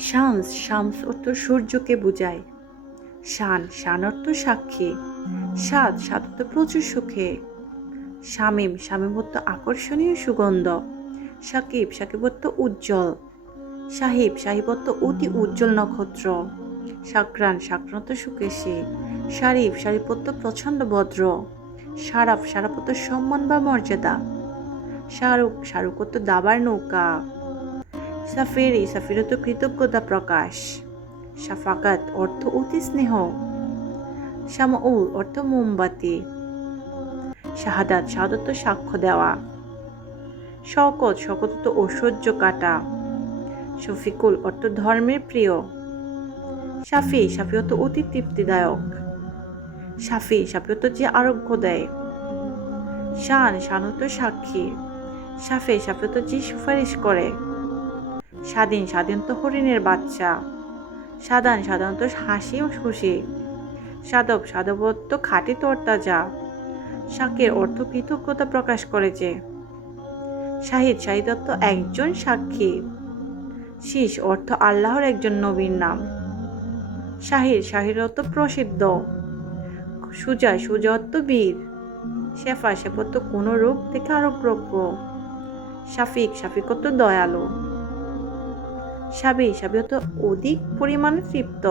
শামস শামস অর্থ সূর্যকে বোঝায়। শান শান অর্থ সাক্ষী। স্বাদ স্বাদ অর্থ প্রচুর সুখে। শামীম শামীম অর্থ আকর্ষণীয় সুগন্ধ। সাকিব সাকিব অর্থ উজ্জ্বল। সাহিব সাহিব অর্থ অতি উজ্জ্বল নক্ষত্র। সাকরান সাকরান অর্থ সুকেশী। শারিফ শারিফ অর্থ প্রচণ্ড ভদ্র। সারাফ সারাফ অর্থ সম্মান বা মর্যাদা। শাহরুখ শাহরুখ অর্থ দাবার নৌকা। সাফেরি সাফির অর্থ কৃতজ্ঞতা প্রকাশ। শাফাকাত অর্থ অতি স্নেহ। শামাউল অর্থ মোমবাতি। শাহাদাত শাহাদাত অর্থ সাক্ষ্য দেওয়া। শওকত শওকত অর্থ ঐশ্বর্য কাটা। শফিকুল অর্থ ধর্মের প্রিয়। শাফি শাফি অর্থ অতি তৃপ্তিদায়ক। শাফি শাফি অর্থ যে আরোগ্য দেয়। শান শান অর্থ সাক্ষী। শাফে শাফে অর্থ যে সুপারিশ করে। স্বাধীন স্বাধীন তো হরিণের বাচ্চা। সাধান সাধারণত হাসি ও খুশি। সাধব সাধব অর্থ খাঁটি তরতাজা। শাকের অর্থ কৃতজ্ঞতা প্রকাশ করেছে। শাহিদ শাহিদ অর্থ একজন সাক্ষী। শীষ অর্থ আল্লাহর একজন নবীর নাম। শাহির শাহির অর্থ প্রসিদ্ধ। সুজা সুজা অর্থ বীর। শেফা শেফা অর্থ কোন রোগ থেকে আরোগ্য। শাফিক শাফিক অর্থ দয়ালু। সাবি সাবি অর্থ অধিক পরিমাণে তৃপ্ত।